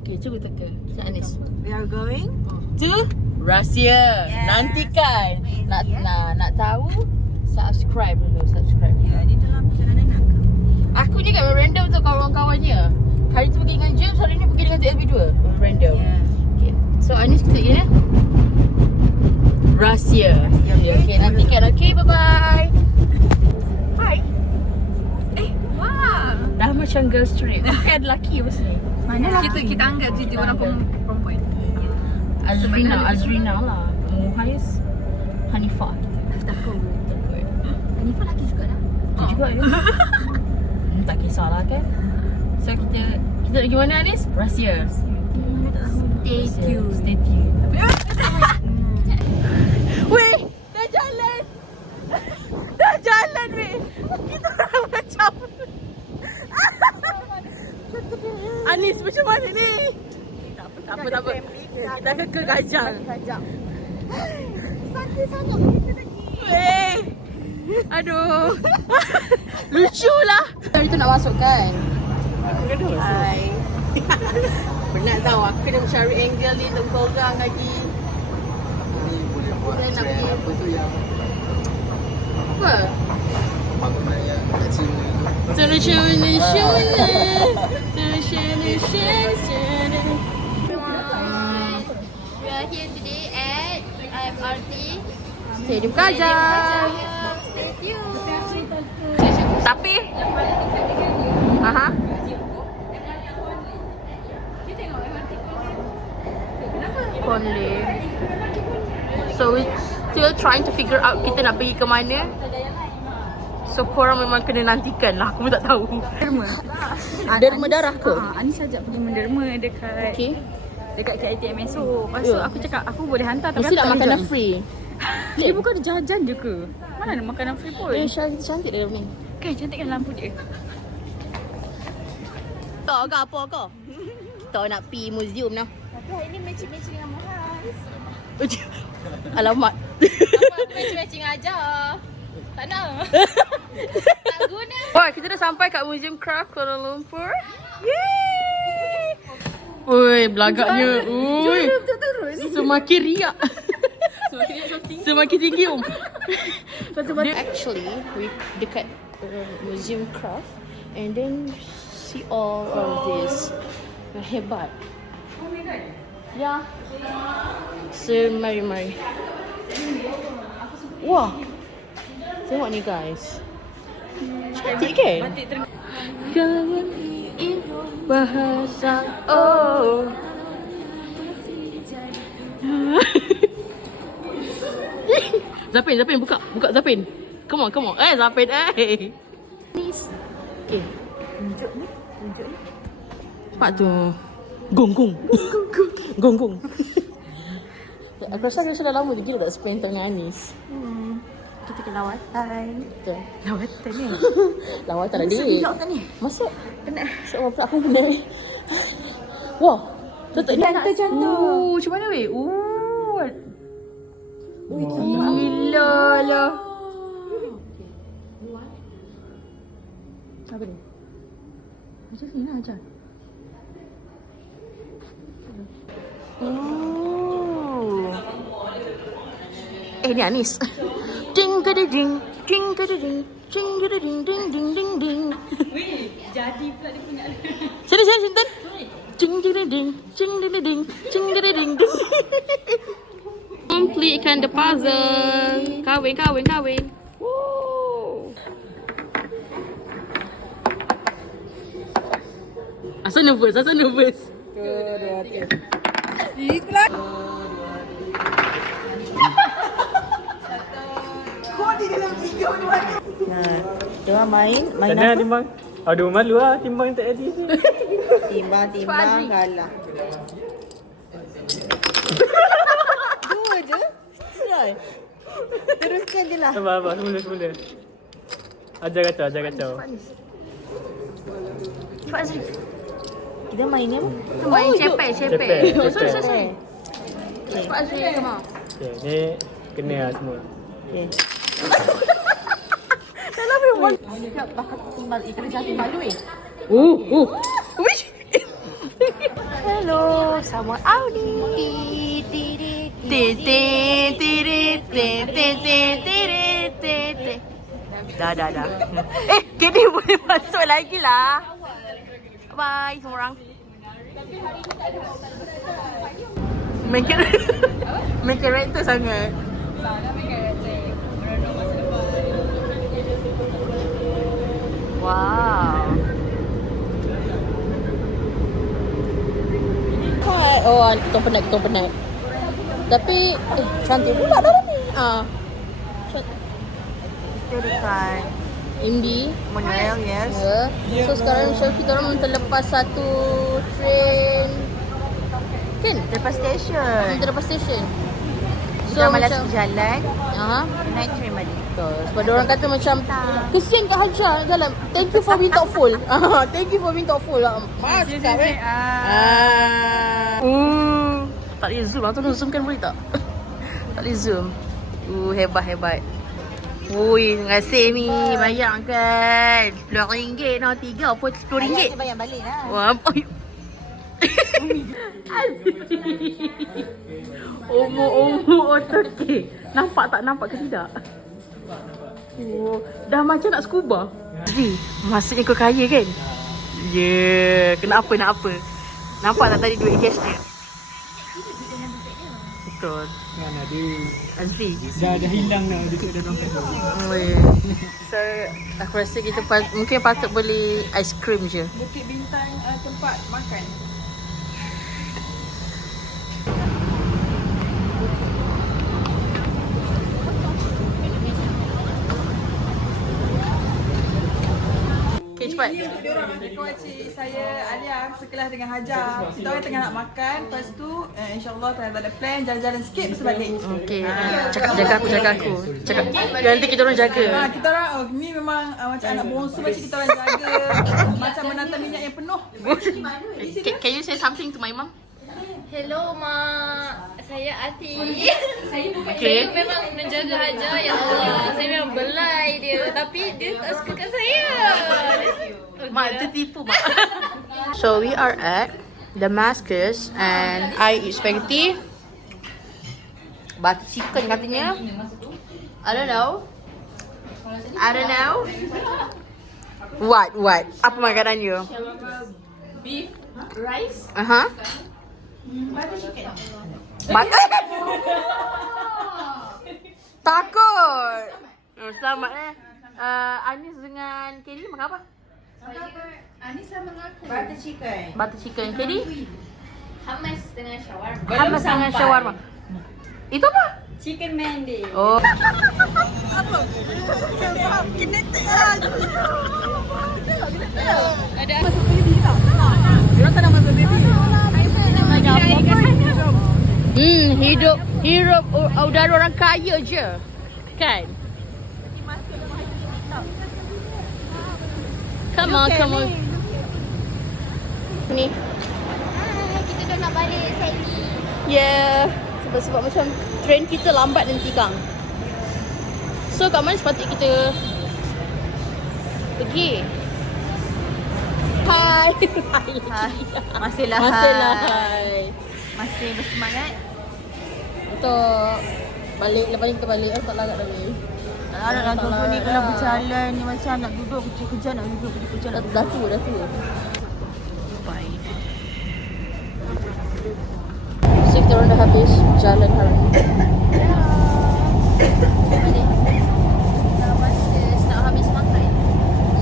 Okay, cuba teka. Cik Anis. We are going. Tu rahsia. Yes. Nantikan. Nak tahu, subscribe dulu, subscribe. Ya, dia dalam perjalanan nak ke. Aku ni kat random tu kawan-kawannya. Hari tu pergi dengan James, hari ni pergi dengan TLB2. Random. Yeah. Okay. So Anis kita gini. Rahsia. Okay, nantikan. Okay, bye-bye. Hi. Wah. Dah macam girls trip. Kan lelaki apa sini? Mana lah. Kita anggap jadi orang perempuan. Azrina lah. Muhais, Hanifah. Takut. Hanifah lelaki juga dah. Itu juga dia. Tak kisahlah kan. So kita pergi mana Anis? Rahsia. Stay tuned. Stay tuned. Weh, dah jalan. Dah jalan weh. Kita orang macam Anis macam mana ni? Tak apa. Kita ke Kajang. Santai sangat kita lagi. Weh. Aduh. Lucu lah. Hari tu nak masuk kan? Hai. Penat tau. Aku kena mencari angle ni untuk korang lagi. Ni boleh buat Boleh nak trend pergi. apa tu yang Apa? bangunan yang kat Cina tu. We are here today at MRT Stadium Kajang. Stay tuned. Tapi aha. Only. So we still trying to figure out kita nak pergi ke mana. So korang memang kena nantikan lah. Aku pun tak tahu. Derma. Derma darah ke? Anis ajak pergi menderma dekat Okay. dekat KITM esok. Lepas tu Ya. aku cakap aku boleh hantar tapi Mesti aku nak tak makanan boleh free. join. Dia bukan ada jajan je ke? Mana ada makanan free pun? Eh, Syah cantik dalam ni. Kan cantik kan lampu dia. Tak ke apa ke? Tak nak pergi museum nah. Tapi hari ni matching-matching dengan Muhaz. Alamak. Apa matching-matching aja. Tak nak. Tak guna. Oh, kita dah sampai kat Museum Craft Kuala Lumpur. Yeay! Oi, belagaknya. Oi. Semakin riak. Semakin tinggi Actually, we dekat Museum Craft and then see all of this. Hebat. Oh my god. Ya. So, mari. Wah. Tengok ni guys. Cantik kan? Batik ter. Jangan bahasa oh. Zapin buka Zapin. Come on. Zapin Please. Okay. Tunjuk ni. Pak tu. Gong. Aku rasa dia sudah lama juga tak spend time dengan Anis. Kita ke lawatan. Betul. Lawatan ni. Lawatan lah Masuk dia. vlog tak ni? Masuk. Penat. Seorang pula aku pernah. Wah. Tutup ni. Cantik. Macam mana weh? Gila lah. Apa ni? Macam ni lah ajar. Ni Anis. Ding ding. Weh, jadi pula dia punya. Sini Sintan. Ding. Completekan the puzzle. Kawin. Woo. Asal nervous. Iklan. Kau di dalam video ni mana? Dia main Sana timbang. Aduh malu lah timbang tak edit ni. timbang kalah. Dua je. Sudah. Teruskan je lah. Sabar semula. Ajar kacau. Cepat Azri. Kita main ni apa? Main cepek. Cepek. Sorry. Cepat Azri, come on. Okay, ni kena lah semua. Okay. Dalam rumah. Cakap bakal timbal. Kena jatuh malu eh. Wish. Hello. Hello, sama Audi. Dah. Kini boleh masuk lagi lah. Bye semua orang. Main karakter sangat. Wow. Oh, kita penat. Tapi cantik pula dalam ni. Kita dekat MD Monorail, yes. So sekarang kita orang terlepas satu train. Kan? Terlepas stesen. So malas berjalan. Naik train balik. Sebab orang kata macam kesian Kak Hajar jalan. Thank you for being thoughtful. Mas cakap tak boleh zoom. Atau zoom kan boleh tak? Tak boleh zoom. Hebat. Ui, terima kasih ni. Bayar kan RM10 no, 3 apa RM10. Bayar balik lah. Wah, Omo okey. Nampak ke tidak? Oh, dah macam nak scuba. Jadi, maksudnya kau kaya kan? Ya, kenapa? Nampak tak tadi duit cash dia? Betul. Mana dia? Azri. Dah hilang dah dekat dalam dompet. So, aku rasa kita mungkin patut beli ice cream je. Bukit Bintang tempat makan. Okay, cepat. Diorang kawan cik saya Alia sekelas dengan Hajar. Kita orang tengah nak makan. Lepas tu insyaAllah tengah ada plan jalan-jalan sikit lepas balik. Okay. Jaga aku. Nanti kita orang jaga. Kita orang ni memang macam anak bongsu macam kita orang jaga. Macam menata minyak yang penuh. Can you say something to my mom? Hello Mak, saya Ati. Saya Okay. memang menjaga Hajar, ya Allah. Saya memang belai dia, tapi dia tak suka kat saya. Mak, tertipu mak. So we are at Damascus and I eat spaghetti. Butter chicken katanya. I don't know. What? Apa makanan you? Beef, rice, Butter? Takut. Selamat Anis dengan Kelly makan apa? Anis sama aku. Butter chicken. Kelly? Hummus dengan shawarma. Hummus dengan shawarma. Itu apa? Chicken mandi. Oh. Hidup udara orang kaya je. Kan? Come on. Ni. Kita dah nak balik Sally. Yeah. Sebab macam train kita lambat nanti Kang. So kat mana sepatutnya kita pergi? Hai. Masih bersemangat. Untuk balik, lepas ni kita balik. Tak larat lagi. Anak-anak tu ni kalau berjalan ni macam nak duduk kerja nak duduk kerja. Dah tua. Bye. So kita orang dah habis jalan hari ni. Nak habis makan.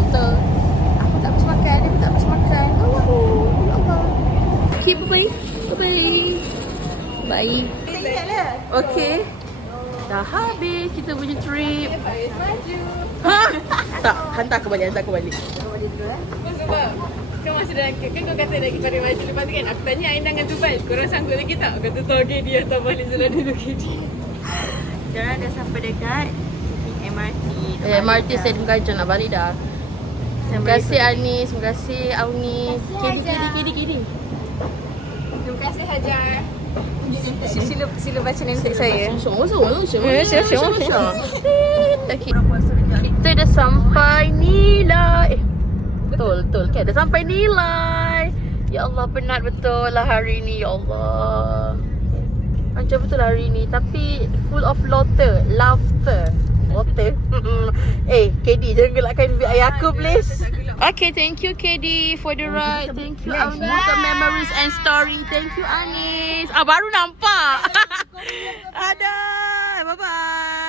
Betul. Aku tak habis makan. Dia tak habis makan. Allah. Okay, bye-bye. Bye. Okay. Dah habis kita punya trip. Tak, hantar aku balik. Sebab kau masih dah, kan kau kata dah kita mari maju lepas tu kan. Aku tanya Aina dengan Tubal, korang sanggup lagi tak? Kata tak, okay dia tak balik jalan dulu ke dia. Sekarang dah sampai dekat MRT. MRT Stadium Gajah nak balik dah. Terima kasih Anis, terima kasih Auni. Kedi. Terima kasih Hajar. Sila baca name tag saya. Kita dah sampai Nilai. Betul kan? Dah sampai Nilai. Ya Allah, penat betul lah hari ni. Ya Allah. Macam betul lah hari ni. Tapi full of laughter. Water. KD, jangan gelakkan ayah aku please. Okay, thank you KD for the ride. Thank you Anis for memories and story. Thank you Anis. Baru nampak. Ada. Bye-bye.